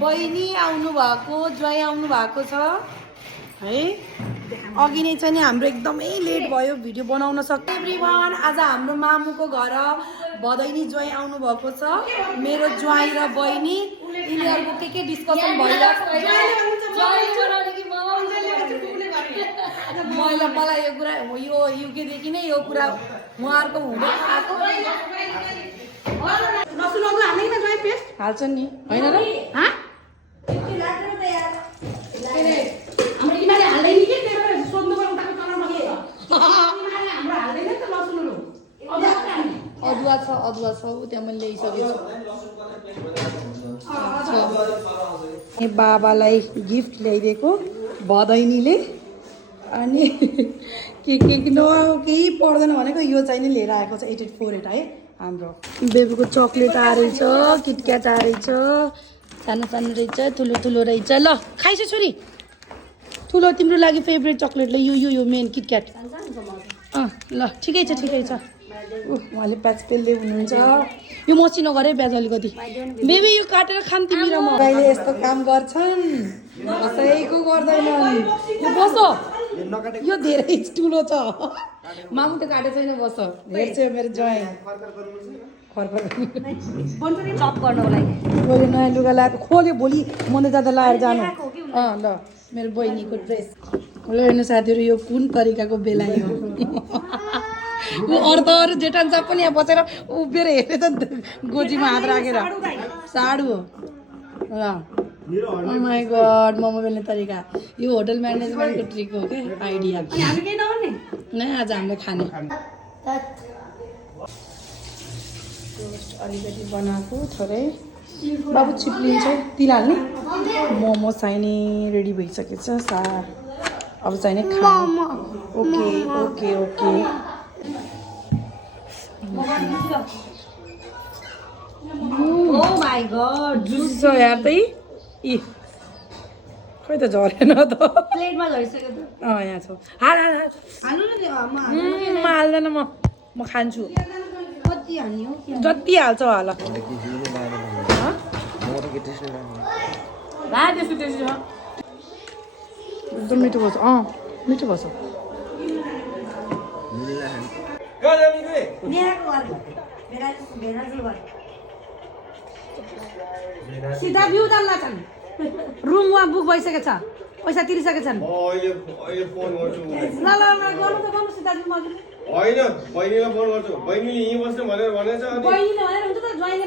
बहिनी आउनु भएको ज्वाइँ आउनु भएको छ है अघि नै चाहिँ नि हाम्रो एकदमै लेट भयो भिडियो बनाउन सक्छ एभ्रीवान आज हाम्रो मामुको घर भदैनी ज्वाइँ आउनु भएको छ मेरो ज्वाइँ र बहिनी यिनीहरूको के डिस्कसन भइरहेको मलाई यो कुरा यो युकेदेखि नै यो कुरा उहाँहरूको हुँदै आएको हाल्छ नि होइन र अदुवा छ त्यहाँ मैले ल्याइसकेको छु बाबालाई गिफ्ट ल्याइदिएको भदैनीले अनि के केही पर्दैन भनेको यो चाहिँ नि लिएर आएको छ 8848 है हाम्रो बेबीको चक्लेट आएछ किटक्याट आएछ सानो सानो रहेछ ठुलो रहेछ ल खाइसु छोरी ठुलो तिम्रो लागि फेभरेट चक्लेट ल यो मेन किटक्याट ल ठिकै छ उहाँले प्याच पेलले हुनुहुन्छ यो मसिनो गरे ब्याज अलिकति बेबी यो काटेर खाम तिमी र म गाईले यस्तो काम गर्छन् कसैको गर्दैनन् यो बस यो धेरै ठुलो छ मामु त काटे छैन बस हेर्छ मेरो ज्वाइँ चप गर्नको लागि भोलि नयाँ लुगा लगाएको खोल्यो भोलि मन्दिर जाँदा लगाएर जानु ल मेरो बहिनीको ड्रेस ल हेर्नु साथीहरू यो कुन तरिकाको बेलाइ हो ऊ अरू जेठान सब पनि यहाँ बसेर उभिएर हेरेछ नि त गोजीमा हात राखेर साडु हो ल माई गड मोमो बेल्ने तरिका यो होटल म्यानेजमेन्टको ट्रिक हो क्या आइडिया नै आज हामीले खाने अलिकति बनाएको थोरै बाबु चिप्लिन्छ तिल हाल्ने मोमो चाहिने रेडी भइसकेको छ अब चाहिने खानु okay Oh my god juice छ यार त खै त झरेन त प्लेटमा झरिसक्यो त यहाँ छ हाल्नु न म हाल्दैन म खान्छु कति हाल्ने हो जति हाल्छ हाल एकदम मिठो भएछ मिठो भएछ सीधा भ्यू डाल्न छन् रुम वहाँ बुक भइसकेको छ पैसा तिरिसकेका छन् ल गर्नु सीधा होइन बहिनीलाई फोन गर्छु बहिनीले यहीँ बस्नु भनेर भनेछ बहिनीले भनेर हुन्छ त ज्वाइँले